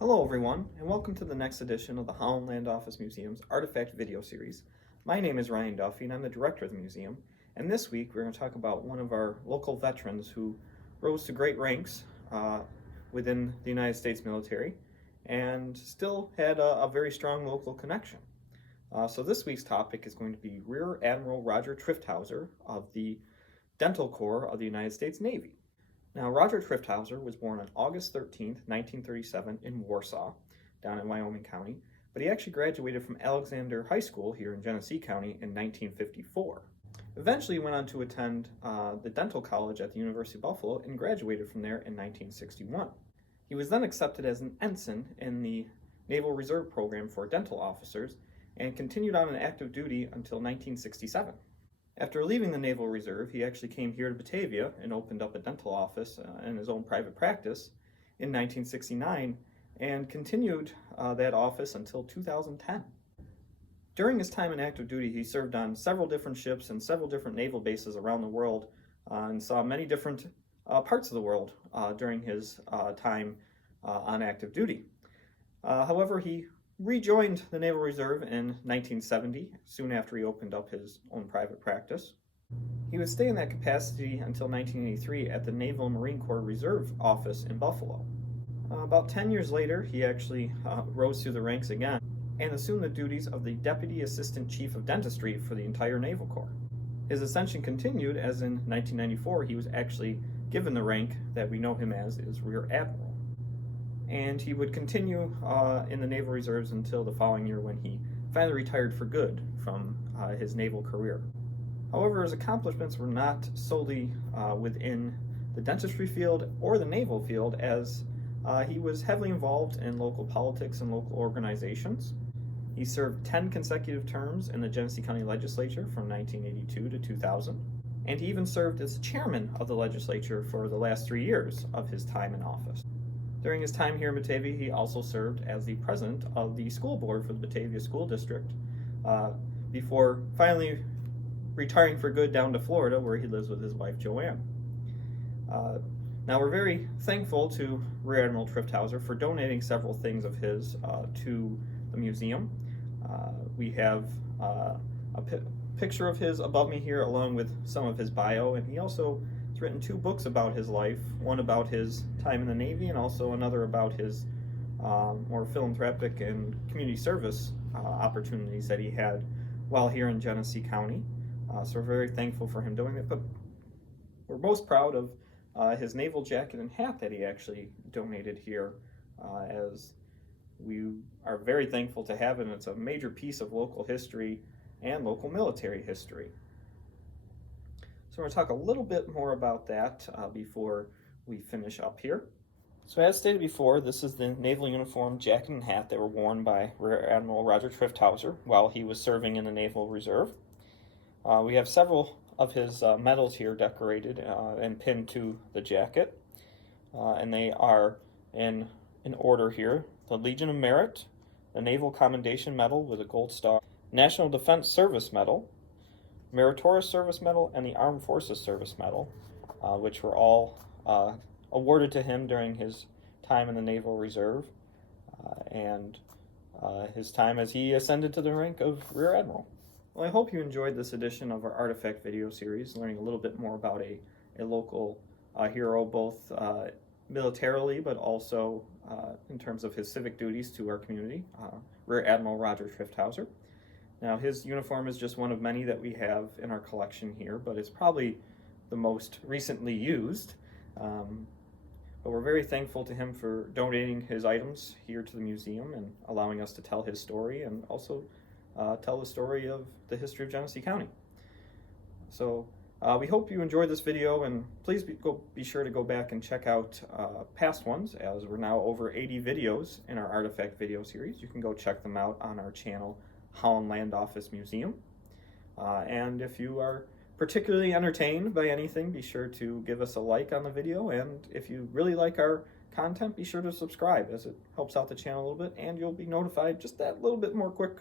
Hello everyone, and welcome to the next edition of the Holland Land Office Museum's Artifact video series. My name is Ryan Duffy and I'm the director of the museum, and this week we're going to talk about one of our local veterans who rose to great ranks within the United States military and still had a very strong local connection. So this week's topic is going to be Rear Admiral Roger Trifthauser of the Dental Corps of the United States Navy. Now, Roger Trifthauser was born on August 13th, 1937 in Warsaw, down in Wyoming County, but he actually graduated from Alexander High School here in Genesee County in 1954. Eventually, he went on to attend the dental college at the University of Buffalo and graduated from there in 1961. He was then accepted as an ensign in the Naval Reserve program for dental officers and continued on in active duty until 1967. After leaving the Naval Reserve, he actually came here to Batavia and opened up a dental office in his own private practice in 1969 and continued that office until 2010. During his time in active duty, he served on several different ships and several different naval bases around the world and saw many different parts of the world during his time on active duty. However, he rejoined the Naval Reserve in 1970, soon after he opened up his own private practice. He would stay in that capacity until 1983 at the Naval Marine Corps Reserve Office in Buffalo. About 10 years later, he actually rose through the ranks again and assumed the duties of the Deputy Assistant Chief of Dentistry for the entire Naval Corps. His ascension continued as in 1994 he was actually given the rank that we know him as Rear Admiral. And he would continue in the Naval Reserves until the following year when he finally retired for good from his naval career. However, his accomplishments were not solely within the dentistry field or the naval field, as he was heavily involved in local politics and local organizations. He served 10 consecutive terms in the Genesee County Legislature from 1982 to 2000, and he even served as chairman of the legislature for the last 3 years of his time in office. During his time here in Batavia, he also served as the president of the school board for the Batavia School District before finally retiring for good down to Florida, where he lives with his wife, Joanne. Now, we're very thankful to Rear Admiral Trifthauser for donating several things of his to the museum. We have a picture of his above me here, along with some of his bio, and he also has written 2 books about his life, one about his time in the Navy and also another about his more philanthropic and community service opportunities that he had while here in Genesee County. So we're very thankful for him doing it, but we're most proud of his naval jacket and hat that he actually donated here, as we are very thankful to have it, and it's a major piece of local history and local military history. So we're going to talk a little bit more about that before we finish up here. So as stated before, this is the naval uniform, jacket, and hat that were worn by Rear Admiral Roger Trifthauser while he was serving in the Naval Reserve. We have several of his medals here decorated and pinned to the jacket, and they are in order here: the Legion of Merit, the Naval Commendation Medal with a gold star, National Defense Service Medal, Meritorious Service Medal, and the Armed Forces Service Medal, which were all awarded to him during his time in the Naval Reserve and his time as he ascended to the rank of Rear Admiral. Well, I hope you enjoyed this edition of our Artifact video series, learning a little bit more about a local hero, both militarily but also in terms of his civic duties to our community, Rear Admiral Roger Trifthauser. Now, his uniform is just one of many that we have in our collection here, but it's probably the most recently used. But we're very thankful to him for donating his items here to the museum and allowing us to tell his story and also tell the story of the history of Genesee County. So we hope you enjoyed this video, and please be sure to go back and check out past ones, as we're now over 80 videos in our Artifact video series. You can go check them out on our channel, Holland Land Office Museum. And if you are particularly entertained by anything, be sure to give us a like on the video, and if you really like our content, be sure to subscribe, as it helps out the channel a little bit, and you'll be notified just that little bit more quick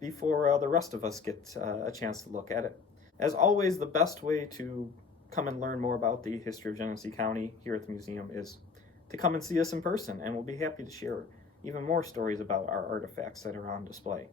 before the rest of us get a chance to look at it. As always, the best way to come and learn more about the history of Genesee County here at the museum is to come and see us in person, and we'll be happy to share even more stories about our artifacts that are on display.